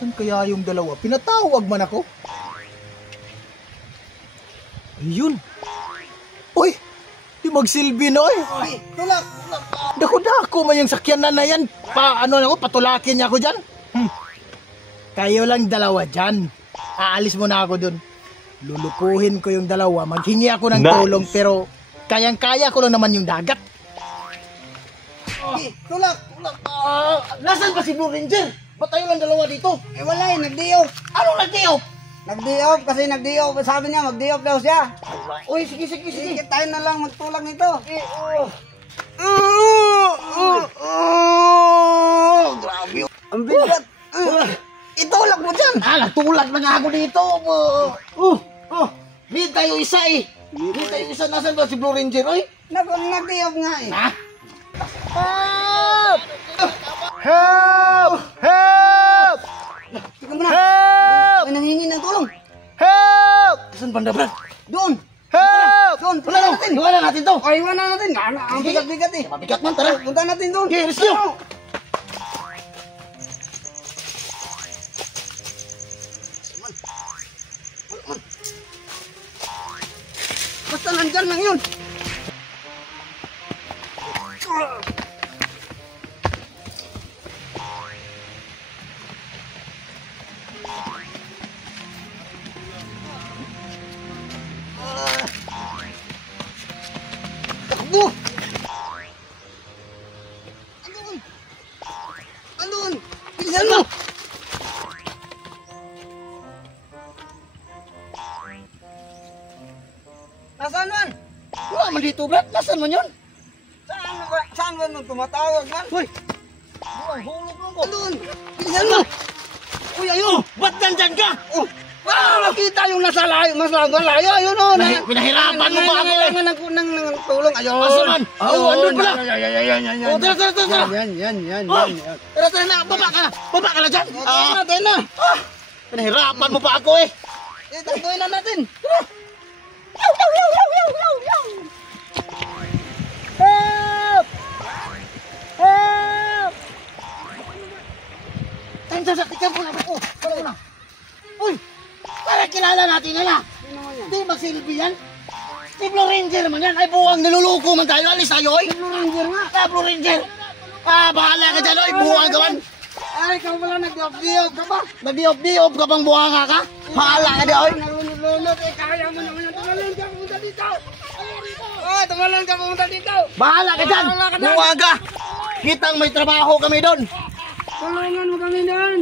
Nasaan kaya yung dalawa? Pinatawag man ako. Ayun. Uy! Di magsilbi na eh. Tulak! Dako-dako man yung sakyanan na yan. Patulakin niya ako dyan. Kayo lang dalawa dyan. Aalis muna ako dun. Lulukuhin ko yung dalawa. Maghingi ako ng tulong pero kayang-kaya ko lang naman yung dagat. Tulak! Nasaan ba si Blue Ranger? Ba't tayo lang dalawa dito? Eh wala eh, nag-diop. Anong nag-diop? Nag-diop kasi nag-diop. Sabi niya mag-diop daw siya. Uy, sige. Sige, tayo na lang magtulak nito. Grabe. Ang bigat. Itulak mo dyan. Natulak na nga ako dito. Need tayo isa eh. Need tayo isa. Nasaan ba si Blue Ranger? Oy? Nag-diop nga eh. Ha? Help! Help! Tika mo na. Help! May nanghingi ng tulong. Help! Saan banda, Brad? Doon. Help! Doon, punta natin. Iwanan natin to. Ay, iwanan natin. Ang bigat-bigat eh. Mabigat man, tara. Punta natin doon. Okay, rescue! Basta nandyan lang yun. Takbo! Andun! Bilisan mo! Nasaan man? Wala man dito, Brad. Nasaan man yun? Saan man nung tumatawag man? Hoy! Ang hulog lang ko. Andun! Bilisan mo! Uy, ayun! Ba't nandyan ka? Oh! Makita yung nasa layo, mas layo, ayun o. Pinahirapan mo ba ako eh? Nang tulong, ayun. Asuman? Andun pala. Yan. Tara. Yan. Tara na. Baba ka na dyan. Tayo na. Pinahirapan mo pa ako eh. Takbuhin na natin. Help! Help! Tingnan mo na ako. Wala ko na. Uy! Para kilala natin na na. Hindi magsilbi yan. Si Blue Ranger man yan. Ay buwang niluluko man tayo. Alis tayo oy. Blue Ranger nga. Blue Ranger. Bahala ka dyan oy. Buwang ka man. Ay, ikaw wala nag-diop ka ba? Nag-diop ka bang buwanga ka? Bahala ka dyan oy. Nalulunod eh. Kaya mo naman yung tumalun ka pumunta dito. Tumalun ka pumunta dito. Bahala ka dyan. Buwang ka. Kitang may trabaho kami doon. Tulungan mo kami doon.